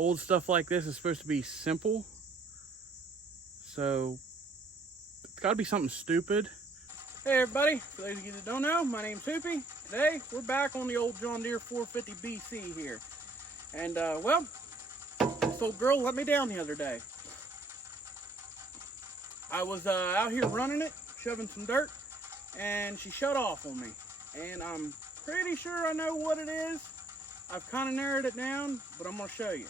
old stuff like this is supposed to be simple. So it's got to be something stupid. Hey everybody, for those of you that don't know, my name's Hoopy. Today we're back on the old John Deere 450 BC here. And well, this old girl let me down the other day. I was out here running it, shoving some dirt, and she shut off on me. And I'm pretty sure I know what it is. I've kind of narrowed it down, but I'm going to show you.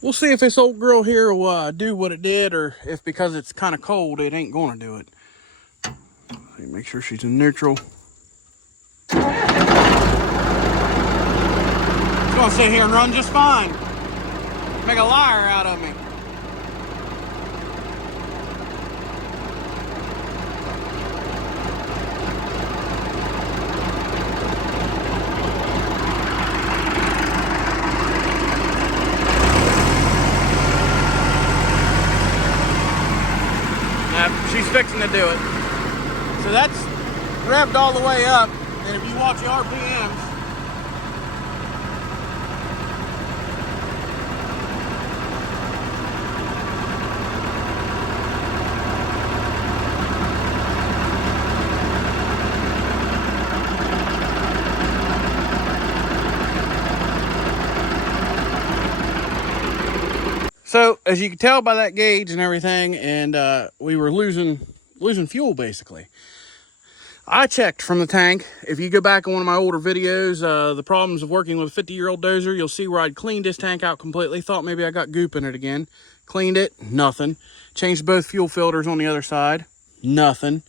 We'll see if this old girl here will do what it did, or if because it's kind of cold, it ain't going to do it. Make sure she's in neutral. She's going to sit here and run just fine. Make a liar out of me. She's fixing to do it. So that's revved all the way up, and if you watch the RPMs, so as you can tell by that gauge and everything, and we were losing fuel basically. I checked from the tank. If you go back in one of my older videos, the problems of working with a 50-year-old dozer, you'll see where I'd cleaned this tank out completely. Thought maybe I got goop in it again. Cleaned it, nothing. Changed both fuel filters on the other side, nothing.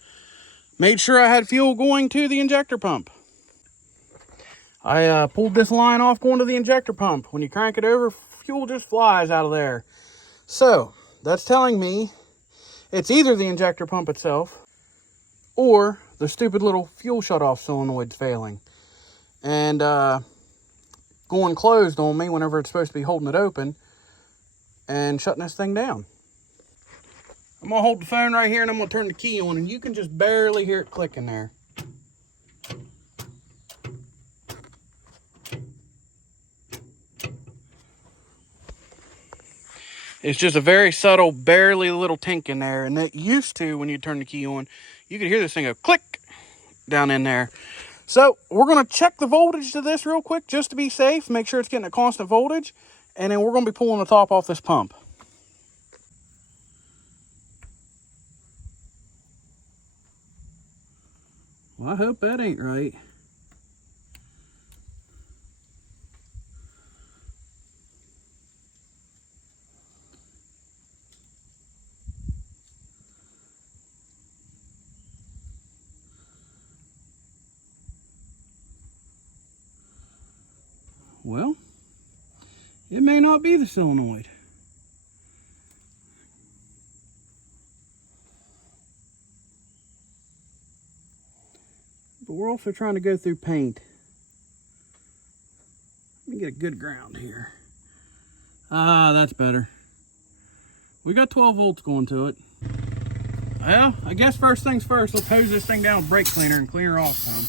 Made sure I had fuel going to the injector pump. I pulled this line off going to the injector pump. When you crank it over, fuel just flies out of there. So, that's telling me it's either the injector pump itself or the stupid little fuel shutoff solenoid's failing and going closed on me whenever it's supposed to be holding it open and shutting this thing down. I'm going to hold the phone right here and I'm going to turn the key on, and you can just barely hear it clicking there. It's just a very subtle, barely little tink in there, and it used to, when you turn the key on, you could hear this thing go click down in there. So we're going to check the voltage to this real quick just to be safe, make sure it's getting a constant voltage, and then we're going to be pulling the top off this pump. Well, I hope that ain't right. Well, it may not be the solenoid. But we're also trying to go through paint. Let me get a good ground here. Ah, that's better. We got 12 volts going to it. Well, I guess first things first, let's hose this thing down with brake cleaner and clean her off some.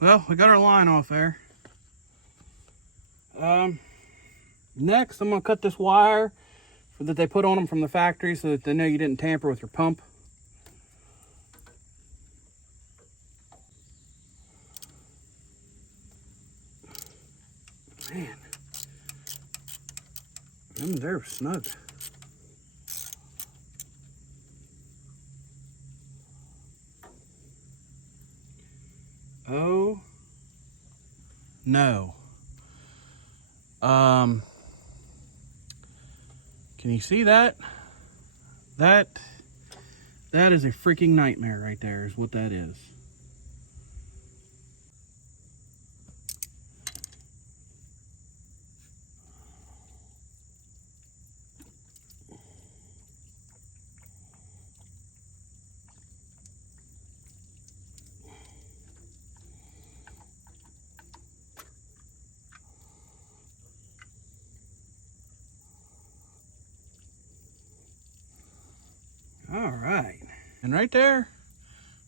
Well, we got our line off there. Next, I'm going to cut this wire that they put on them from the factory so that they know you didn't tamper with your pump. Man, they're snug. Oh no. Can you see that? That is a freaking nightmare right there, is what that is. And right there,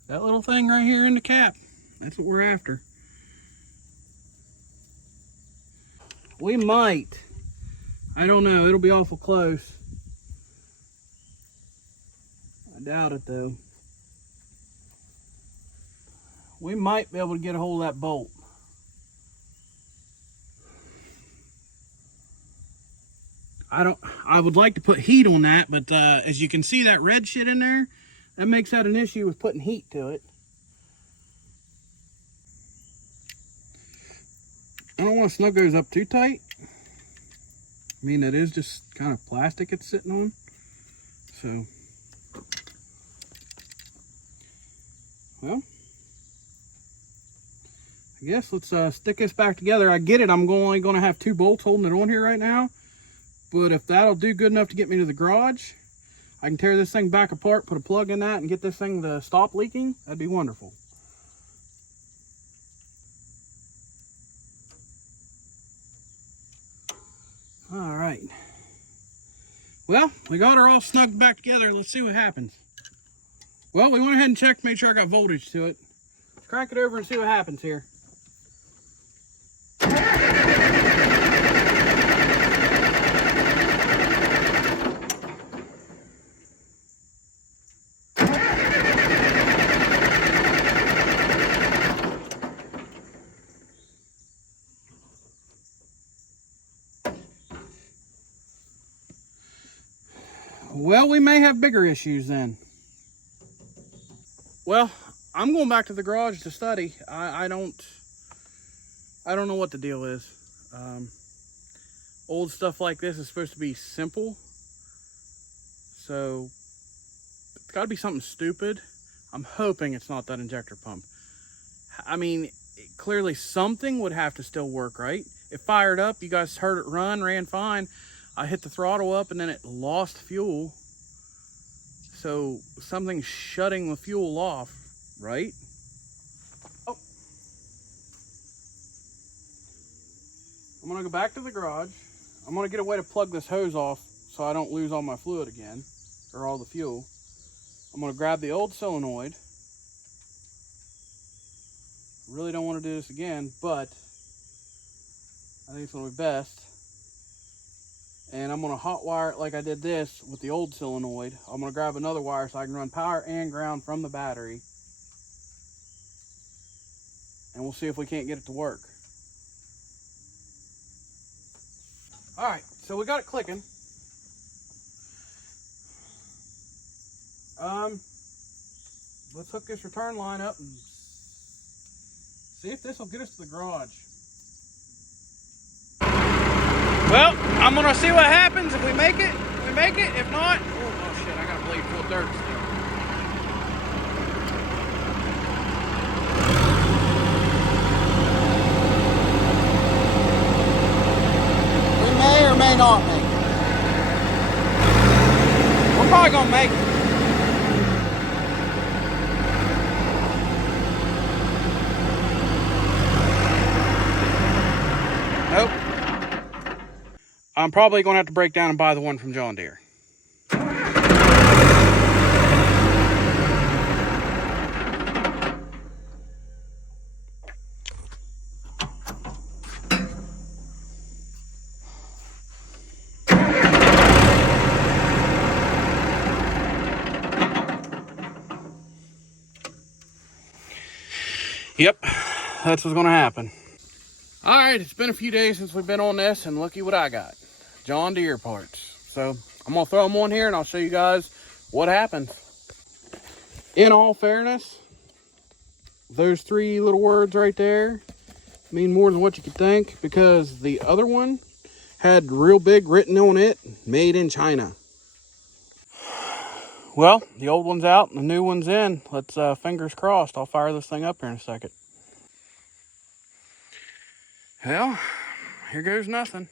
that little thing right here in the cap, that's what we're after. We might, I don't know, it'll be awful close. I doubt it though. We might be able to get a hold of that bolt. I would like to put heat on that, but as you can see that red shit in there, that makes that an issue with putting heat to it. I don't want to snug those up too tight. I mean, that is just kind of plastic it's sitting on. So, well, I guess let's stick this back together. I get it, I'm only going to have 2 bolts holding it on here right now. But if that'll do good enough to get me to the garage, I can tear this thing back apart, put a plug in that, and get this thing to stop leaking. That'd be wonderful. All right. Well, we got her all snugged back together. Let's see what happens. Well, we went ahead and checked, made sure I got voltage to it. Let's crank it over and see what happens here. Well, we may have bigger issues then. Well, I'm going back to the garage to study. I don't know what the deal is. Old stuff like this is supposed to be simple, so it's got to be something stupid. I'm hoping it's not that injector pump. I mean, clearly something would have to still work, right? It fired up, you guys heard it ran fine. I hit the throttle up and then it lost fuel. So something's shutting the fuel off, right? Oh. I'm gonna go back to the garage. I'm gonna get a way to plug this hose off so I don't lose all my fluid again, or all the fuel. I'm gonna grab the old solenoid. Really don't want to do this again, but I think it's gonna be best. And I'm gonna hot wire it like I did this with the old solenoid. I'm gonna grab another wire so I can run power and ground from the battery. And we'll see if we can't get it to work. All right, so we got it clicking. Let's hook this return line up and see if this will get us to the garage. Well, I'm gonna see what happens if we make it. If we make it, if not, oh shit, I got a blade full of dirt still. We may or may not make it. We're probably gonna make it. Nope. I'm probably going to have to break down and buy the one from John Deere. Yep, that's what's going to happen. All right, it's been a few days since we've been on this, and looky what I got. John Deere parts. So I'm going to throw them on here, and I'll show you guys what happens. In all fairness, those 3 little words right there mean more than what you could think, because the other one had real big written on it, made in China. Well, the old one's out and the new one's in. Let's fingers crossed. I'll fire this thing up here in a second. Well, here goes nothing.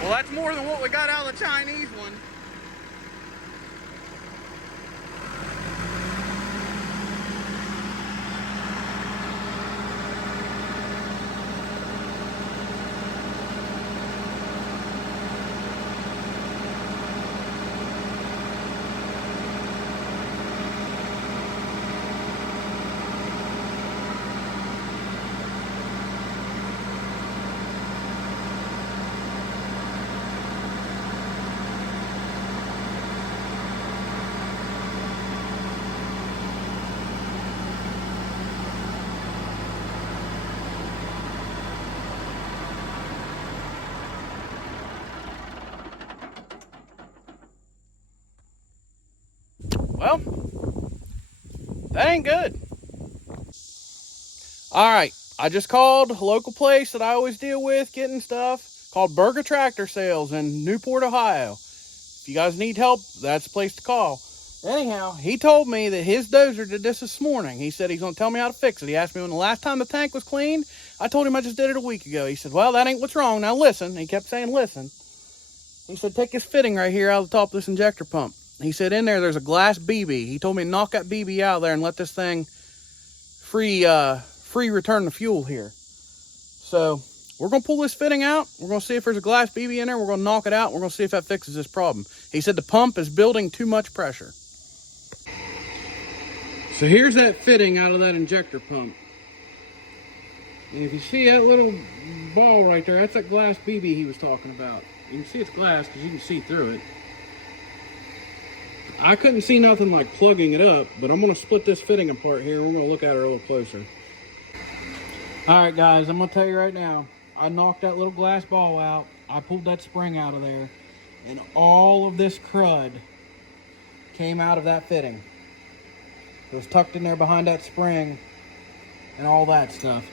Well, that's more than what we got out of the Chinese one. Well, that ain't good. All right, I just called a local place that I always deal with getting stuff called Berger Tractor Sales in Newport, Ohio. If you guys need help, that's the place to call. Anyhow, he told me that his dozer did this morning. He said he's going to tell me how to fix it. He asked me when the last time the tank was cleaned. I told him I just did it a week ago. He said, well, that ain't what's wrong. Now listen. He kept saying, listen. He said, take this fitting right here out of the top of this injector pump. He said, in there's a glass BB. He told me to knock that BB out of there and let this thing free return the fuel here. So we're going to pull this fitting out. We're going to see if there's a glass BB in there. We're going to knock it out. We're going to see if that fixes this problem. He said the pump is building too much pressure. So here's that fitting out of that injector pump. And if you see that little ball right there, that's that glass BB he was talking about. You can see it's glass because you can see through it. I couldn't see nothing like plugging it up, but I'm going to split this fitting apart here. We're going to look at it a little closer. Alright guys, I'm going to tell you right now, I knocked that little glass ball out. I pulled that spring out of there. And all of this crud came out of that fitting. It was tucked in there behind that spring and all that stuff.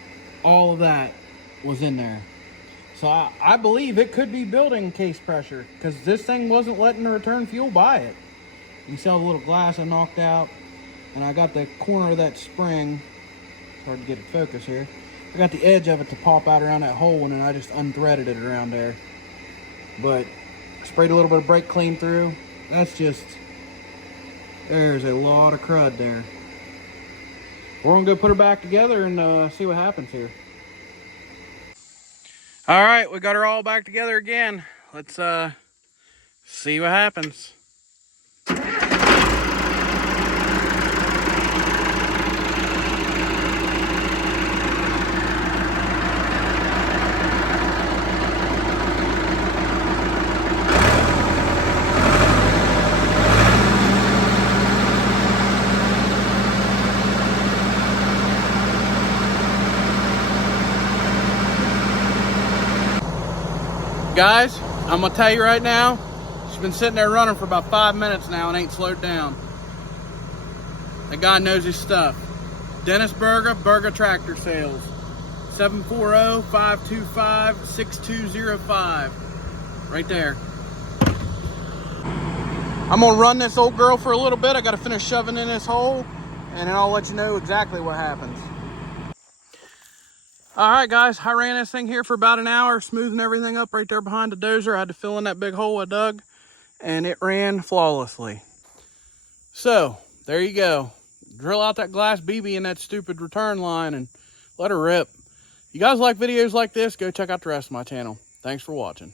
All of that was in there. So I believe it could be building case pressure because this thing wasn't letting the return fuel by it. You see all the little glass I knocked out, and I got the corner of that spring. It's hard to get it focused here. I got the edge of it to pop out around that hole, and then I just unthreaded it around there. But sprayed a little bit of brake clean through. That's just, there's a lot of crud there. We're gonna go put her back together and see what happens here. All right, we got her all back together again. Let's see what happens. Guys, I'm gonna tell you right now, she's been sitting there running for about 5 minutes now and ain't slowed down. That guy knows his stuff. Dennis Berger, Berger Tractor Sales. 740-525-6205. Right there. I'm gonna run this old girl for a little bit. I gotta finish shoving in this hole, and then I'll let you know exactly what happens. All right, guys, I ran this thing here for about an hour, smoothing everything up right there behind the dozer. I had to fill in that big hole I dug, and it ran flawlessly. So, there you go. Drill out that glass BB in that stupid return line and let her rip. You guys like videos like this, go check out the rest of my channel. Thanks for watching.